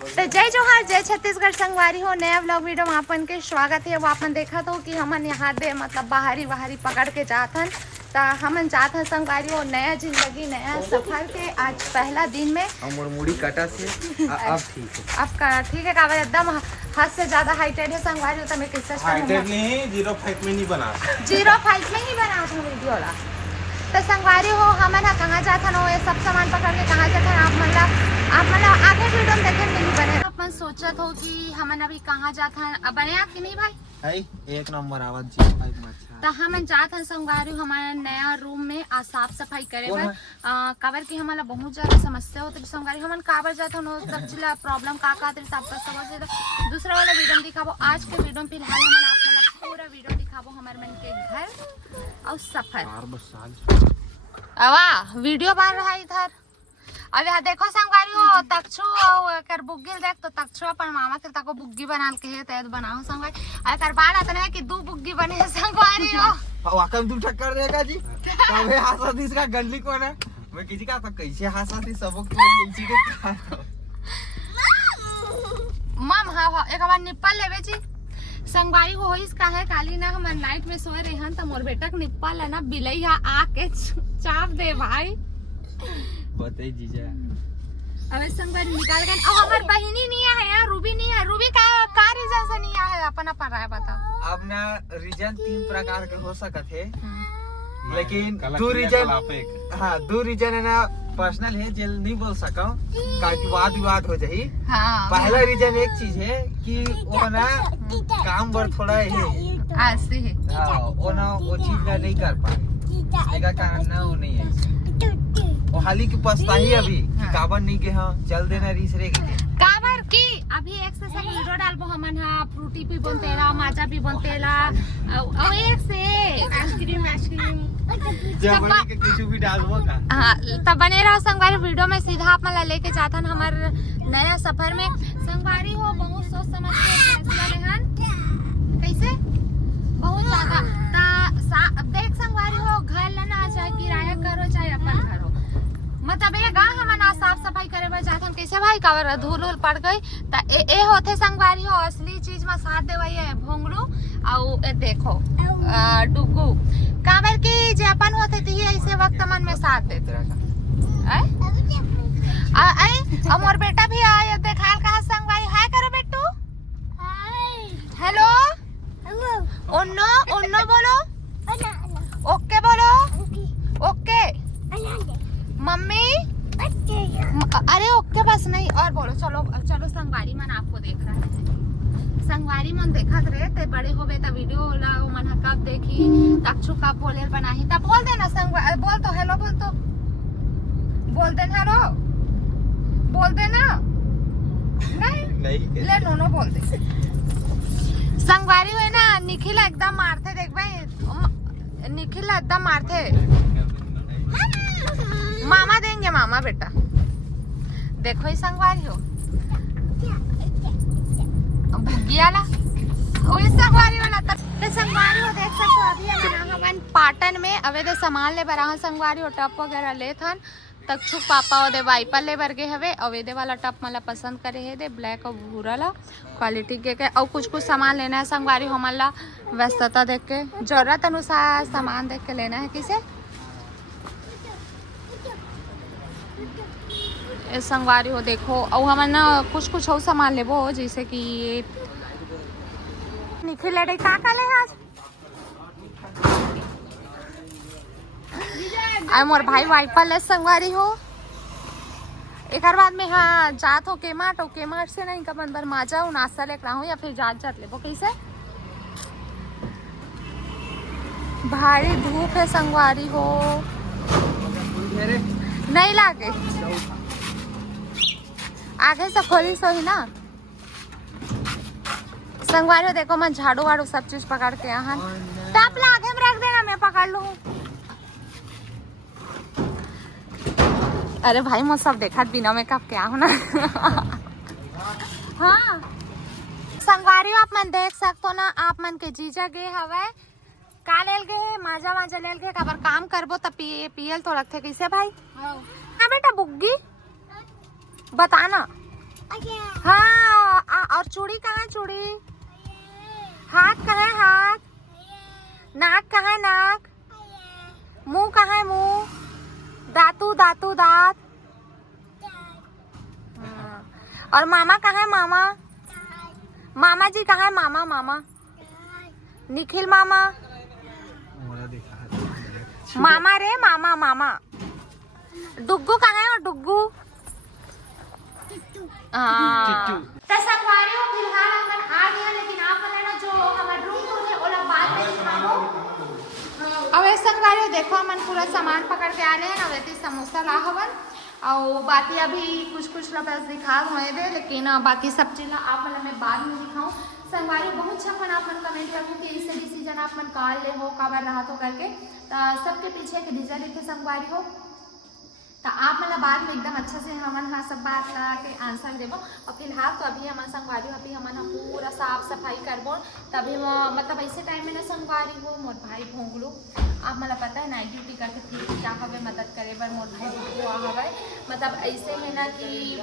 तो जय जोहार जय छत्तीसगढ़ संगवारी हो। नया व्लॉग वीडियो में आपन के स्वागत है। वो आपन देखा तो कि हमन यहाँ दे मतलब बाहरी पकड़ के जात हन। तो हमन जात हन संगवारी हो नया जिंदगी नया सफर के आज पहला दिन में और मुड़ी कटा से अब ठीक है। अब का ठीक है काबर एकदम हद से ज्यादा हाइटेड है संगवारी हो। तो मैं किससे हाइटेड नहीं 05 में नहीं बना 05 में ही बना था वीडियो ला। तो संगवारी हो हमन कहाँ जात हन ये सब सामान पकड़ के कहाँ जात हन आप मतलब आगे वीडियो में देखे नहीं बने। अपन सोचत हो कि हमन अभी कहाँ जात हन बने कि नहीं भाई एक नंबर आवत जी भाई अच्छा। तो हम जात हन संगवारी हमारे नया रूम में साफ सफाई करे बर काबर की हमारा बहुत ज्यादा समस्या होती संगवारी हमन काबर जात हन सब चीज प्रॉब्लम का सब समझ दूसरा वाला वीडियो में दिखाबो। आज के वीडियो में फिलहाल हमन आप मतलब पूरा वीडियो दिखाबो हमारे मन के घर और सफर। वाह वीडियो बन रहा है इधर। अब यहाँ देखो संगवारी हो तक्षु और कर बुग्गी देख तो तक्षु अपन मामा के तको बुग्गी बना के है तैद बनाओ संगवारी। और कर बाल अतने है कि दो बुग्गी बने है संगवारी हो। वाकई तुम टक्कर देगा जी तबे हासा थी इसका गंडली कौन है मैं किसी का तो कैसे हासा थी सबको किसी के मम हां एक बार निप्पल लेवे जी संगवारी हो इसका है काली ना हम नाइट में सोए रहे हन त मोर बेटा के निप्पल है ना बिलई आके चाप दे भाई बताई जीजा। अबे संगवारी निकाल गए और हमार बहिनी नहीं है यार रूबी नहीं है। रूबी का रीजन से नहीं है अपन राय बताओ। अब ना रीजन 3 प्रकार के हो सकत है लेकिन दो रीजन है ना पर्सनल है जेल नहीं बोल सका काकि वाद विवाद हो जाही। पहला रीजन एक चीज है कि वो ना काम बर थोड़ा है ऐसे है वो ना वो चीज का नहीं कर पाए का कारण ना वो नहीं है वो हाली की पछताही अभी काबर नहीं के हाँ चल देना रीसरे के काबर की अभी एक से सब वीडियो डालबो हमन हा फ्रूटी भी बनतेला माजा भी बनतेला और एक से आइसक्रीम जब बने के कुछ भी डालबो का। हां तब बने रहो संगवारी वीडियो में सीधा आप मला लेके जाथन हमार नया सफर में संगवारी हो बहुत सोच समझ के फैसला लेहन कैसे बहुत ज्यादा ता देख संगवारी हो घर लेना चाहे किराया करो चाहे अपन घर हो मतलब ये गा हमन साफ सफाई करे बर जाथन कैसे भाई काबर धूल पड़ गई त ए होथे संगवारी हो असली चीज में साथ देवई है भोंगलू और ए देखो डुगू काबर की जे अपन होथे ती ऐसे वक्त मन में साथ देते रहता आई मोर बेटा भी आया देखाल कहा संगवारी हाय करो बेटू हाय हेलो ओन्नो बोलो ओके बोलो ओके मम्मी अरे ओके बस नहीं और बोलो चलो संगवारी मन आपको देख रहा है संगवारी मन देखत रहे ते बड़े होबे त वीडियो ला मन कब देखी तक्षु कब बोले बनाही तब बोल देना संगवारी बोल तो हेलो बोल देना हेलो बोल देना नहीं ले नो बोल दे संगवारी है ना निखिल एकदम मारते देख भाई निखिल एकदम मारते मामा देंगे मामा बेटा देखो ही संगवारी हो भुगियाला ओए संगवारी वाला तो संगवारी हो देख सकते हो अभी हमन पाटन में अवे दे सामान ले बरा संगवारी हो टप वगैरह ले थन तक्षु पापा ओदे वाइपर ले बर गए हवे अवेदे वाला टप मला पसंद करे है दे ब्लैक और भूरा ला क्वालिटी के और कुछ सामान लेना है संगवारी हो मला व्यस्तता देख के जरूरत अनुसार सामान देख के लेना है किसे संगवारी हो देखो और हमन ना कुछ और सामान लेबो जैसे कि ये निखिल ले का ले आज आई मोर भाई वाइपर ले संगवारी हो एक बाद में हाँ जात हो केमार्ट से नहीं का बंदर माजा हूँ नाश्ता लेकर आऊँ या फिर जात लेबो कैसे भारी धूप है संगवारी हो नहीं लागे आगे से खोली सो ही ना संगवारी हो देखो मैं झाड़ू वाड़ू सब चीज पकड़ के यहाँ टप आगे में रख देना मैं पकड़ लूँ। अरे भाई मैं सब देखा बिना मेकअप क्या हो ना हाँ संगवारी आप मन देख सकते ना आप मन के जीजा गे हवे का लेल गे माजा लेल गे काबर काम करबो त पियल तो रखते कैसे भाई हाँ बेटा बुग्गी बताना हाँ चूड़ी कहाँ है चूड़ी? हाथ कहाँ है हाथ? नाक कहाँ है नाक? मुंह कहाँ है मुंह? दातू दातू दांत? हाँ। और मामा कहाँ है मामा? मामा जी कहाँ है मामा मामा? निखिल मामा? मामा रे मामा मामा। डुग्गू कहाँ है और डुग्गू? तो संगवारी हो फिलहाल हम आ गया, लेकिन आप ना जो हमारे रूम को है ओला बाद में दिखाओ। अब ऐसे संगवारी हो देखो हम पूरा सामान पकड़ के आले हैं ना, वैसे समोसा ला हवन और बाकी अभी कुछ बस दिखा हुए थे, लेकिन बाकी सब चीज़ आप मतलब मैं बाद में दिखाऊँ। संगवारी बहुत छप्पन आप मन कमेंट करूँ कि इससे डिसीजन आप मन काल ले हो काबर रहा तो करके, तो सबके पीछे एक रीजन लिखे संगवारी हो, तो आप मतलब बाद में एकदम अच्छा से हमन हाँ सब बात के आंसर देबो। और फिलहाल तो अभी हमारे संगवारी अभी हमन पूरा साफ सफाई करबो, तभी मतलब ऐसे टाइम में ना संगवारी हो मोर भाई भोंगलू आप मतलब पता है नाइट ड्यूटी करके फिर क्या हवे मदद करे बर मोर भाई भोंगलू हवे, मतलब ऐसे है ना कि